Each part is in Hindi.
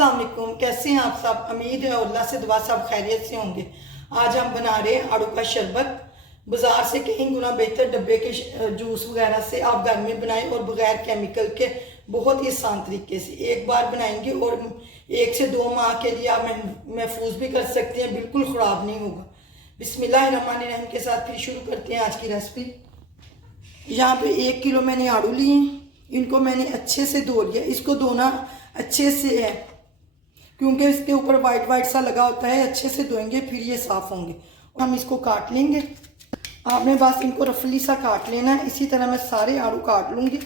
अस्सलाम वालेकुम। कैसे हैं आप सब? उम्मीद है अल्लाह से दुआ सब खैरियत से होंगे। आज हम बना रहे हैं आड़ू का शरबत। बाजार से कहीं गुना बेहतर डब्बे के जूस वगैरह से आप घर में बनाएं और बगैर केमिकल के बहुत ही आसान तरीके से एक बार बनाएंगे और 1 से 2 माह के लिए आप महफूज भी कर सकते हैं, बिल्कुल ख़राब नहीं होगा। बिस्मिल्लाहिर्रहमानिर्रहीम के साथ फिर शुरू करते हैं आज की रेसिपी। यहाँ पे 1 किलो मैंने आड़ू लिए, इनको मैंने अच्छे से धो लिया। इसको धोना अच्छे से है क्योंकि इसके ऊपर वाइट सा लगा होता है। अच्छे से धोएंगे फिर ये साफ़ होंगे। और हम इसको काट लेंगे। आपने बस इनको रफली सा काट लेना है। इसी तरह मैं सारे आड़ू काट लूँगी।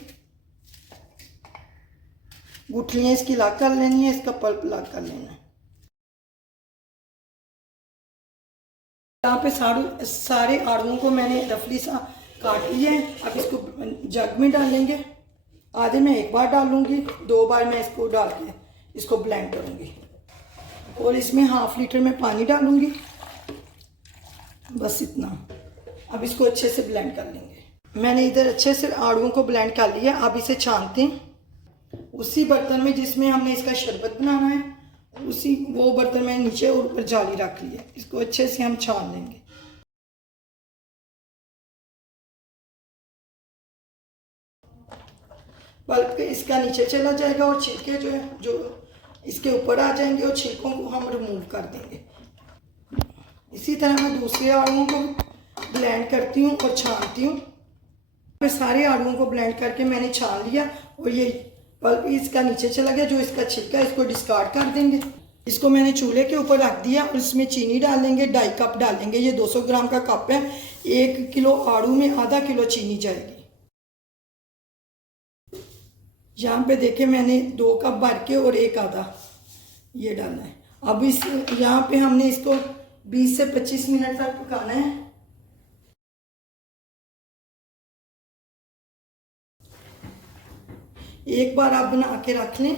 गुठलियाँ इसकी अलग कर लेनी है, इसका पल्प अलग कर लेना है। यहाँ पे सारे आड़ुओं को मैंने रफली सा काट लिया है। अब इसको जग में डालेंगे। आधे में एक बार डालूंगी, 2 बार मैं इसको डाल के इसको ब्लेंड करूंगी। और इसमें 1/2 लीटर में पानी डालूंगी, बस इतना। अब इसको अच्छे से ब्लेंड कर लेंगे। मैंने इधर अच्छे से आड़ुओं को ब्लेंड कर लिया। अब इसे छानते हैं उसी बर्तन में जिसमें हमने इसका शरबत बनाना है। उसी वो बर्तन में नीचे और ऊपर जाली रख ली है। इसको अच्छे से हम छान लेंगे। पल्प इसका नीचे चला जाएगा और छिलके जो है जो इसके ऊपर आ जाएंगे और छिलकों को हम रिमूव कर देंगे। इसी तरह मैं दूसरे आड़ुओं को ब्लेंड करती हूँ और छानती हूँ। मैं सारे आड़ुओं को ब्लेंड करके मैंने छान लिया और ये पल्प इसका नीचे चला गया। जो इसका छिलका है इसको डिस्कार्ड कर देंगे। इसको मैंने चूल्हे के ऊपर रख दिया और इसमें चीनी डालेंगे। 2.5 कप डालेंगे। ये 200 ग्राम का कप है। 1 किलो आड़ू में आधा किलो चीनी जाएगी। यहाँ पे देखें मैंने 2 कप भर के और 1 आधा ये डालना है। अब इस यहाँ पे हमने इसको 20 से 25 मिनट तक पकाना है। एक बार आप बना के रख लें।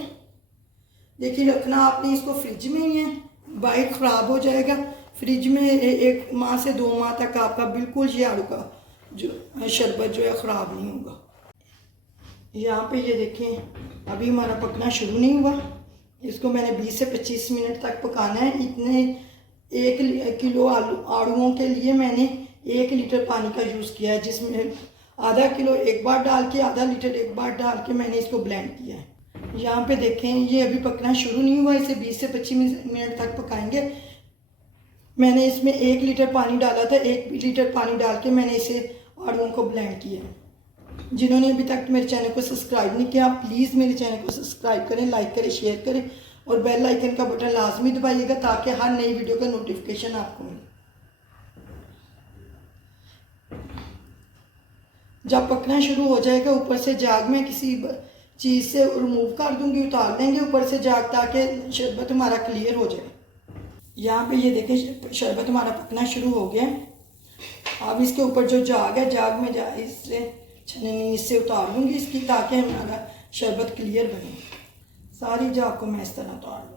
देखिए रखना आपने इसको फ्रिज में ही है, बाहर ख़राब हो जाएगा। फ्रिज में 1 माह से 2 माह तक आपका बिल्कुल ये आड़ू का जो शरबत जो है ख़राब नहीं होगा। यहाँ पे ये देखें अभी हमारा पकना शुरू नहीं हुआ। इसको मैंने 20 से 25 मिनट तक पकाना है। इतने 1 किलो आड़ुओं के लिए मैंने 1 लीटर पानी का यूज़ किया है, जिसमें आधा किलो एक बार डाल के आधा लीटर एक बार डाल के मैंने इसको ब्लेंड किया है। यहाँ पे देखें ये अभी पकना शुरू नहीं हुआ। इसे 20 से 25 मिनट तक पकाएंगे। मैंने इसमें 1 लीटर पानी डाला था। 1 लीटर पानी डाल के मैंने इसे आड़ुओं को ब्लेंड किया है। जिन्होंने अभी तक मेरे चैनल को सब्सक्राइब नहीं किया प्लीज़ मेरे चैनल को सब्सक्राइब करें, लाइक करें, शेयर करें और बेल आइकन का बटन लाजमी दबाइएगा ताकि हर नई वीडियो का नोटिफिकेशन आपको मिले। जब पकना शुरू हो जाएगा ऊपर से जाग में किसी चीज़ से रिमूव कर दूंगी, उतार देंगे ऊपर से जाग ताकि शरबत हमारा क्लियर हो जाए। यहाँ पे ये देखें शरबत हमारा पकना शुरू हो गया। अब इसके ऊपर जो जाग है जाग में इससे छन्नी इससे उतार लूँगी इसकी ताकि हमारा शरबत क्लियर बने। सारी जाग को मैं इस तरह उतार लूँगी।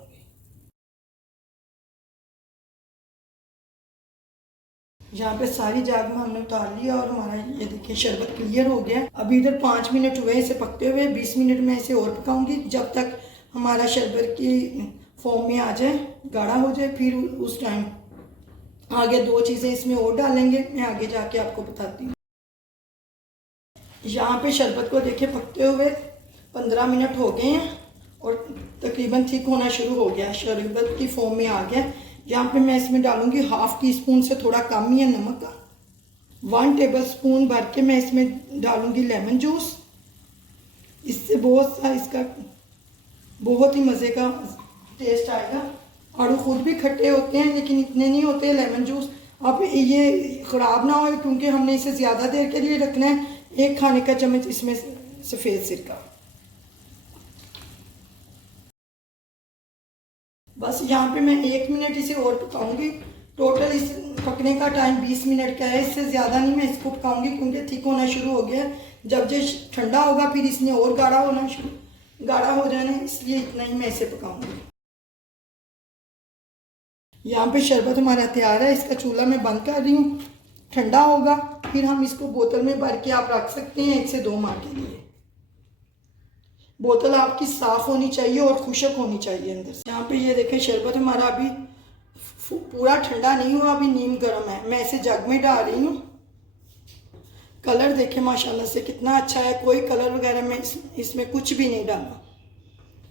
यहाँ पे सारी जाग में हमने उतार लिया और हमारा ये देखिए शरबत क्लियर हो गया। अभी इधर 5 मिनट हुए इसे पकते हुए। 20 मिनट में इसे और पकाऊंगी जब तक हमारा शरबत की फॉर्म में आ जाए, गाढ़ा हो जाए। फिर उस टाइम आगे 2 चीज़ें इसमें और डालेंगे, मैं आगे जाके आपको बताती हूँ। यहाँ पे शरबत को देखिए पकते हुए 15 मिनट हो गए हैं और तकरीबन थिक होना शुरू हो गया, शरबत की फॉर्म में आ गया। यहाँ पे मैं इसमें डालूंगी 1/2 टीस्पून से थोड़ा कम ही है नमक का। 1 टेबल स्पून भर के मैं इसमें डालूंगी लेमन जूस। इससे इसका बहुत ही मज़े का टेस्ट आएगा। आड़ू खुद भी खट्टे होते हैं लेकिन इतने नहीं होते लेमन जूस। अब ये ख़राब ना हो क्योंकि हमने इसे ज़्यादा देर के लिए रखना है। 1 खाने का चम्मच इसमें सफ़ेद सिरका। बस यहाँ पे मैं 1 मिनट इसे और पकाऊंगी। टोटल इस पकने का टाइम 20 मिनट का है। इससे ज़्यादा नहीं मैं इसको पकाऊंगी क्योंकि थिक होना शुरू हो गया। जब ये ठंडा होगा फिर इसने और गाढ़ा हो जाना है, इसलिए इतना ही मैं इसे पकाऊंगी। यहाँ पे शरबत हमारा तैयार है। इसका चूल्हा मैं बंद कर रही हूँ। ठंडा होगा फिर हम इसको बोतल में भर के आप रख सकते हैं 1 से 2 माह के लिए। बोतल आपकी साफ़ होनी चाहिए और खुशक होनी चाहिए अंदर से। यहाँ पे ये देखें शरबत हमारा अभी पूरा ठंडा नहीं हुआ, अभी नीम गर्म है। मैं इसे जग में डाल रही हूँ। कलर देखें माशाल्लाह से कितना अच्छा है, कोई कलर वगैरह में इसमें कुछ भी नहीं डाला।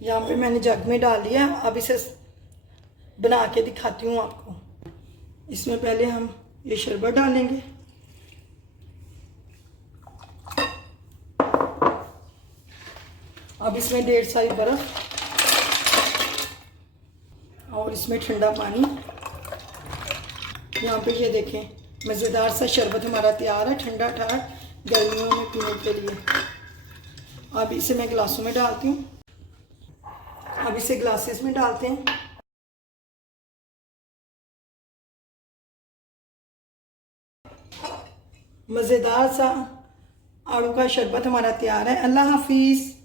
यहाँ पे मैंने जग में डाल दिया। अब इसे बना के दिखाती हूँ आपको। इसमें पहले हम ये शरबत डालेंगे, अब इसमें 1.5 सारी बर्फ़ और इसमें ठंडा पानी। यहाँ पे ये देखें मज़ेदार सा शरबत हमारा तैयार है, ठंडा ठाठ गर्मियों में पीने के लिए। अब इसे मैं गिलासों में डालती हूँ। अब इसे ग्लासेस में डालते हैं। मज़ेदार सा आड़ू का शरबत हमारा तैयार है। अल्लाह हाफिज़।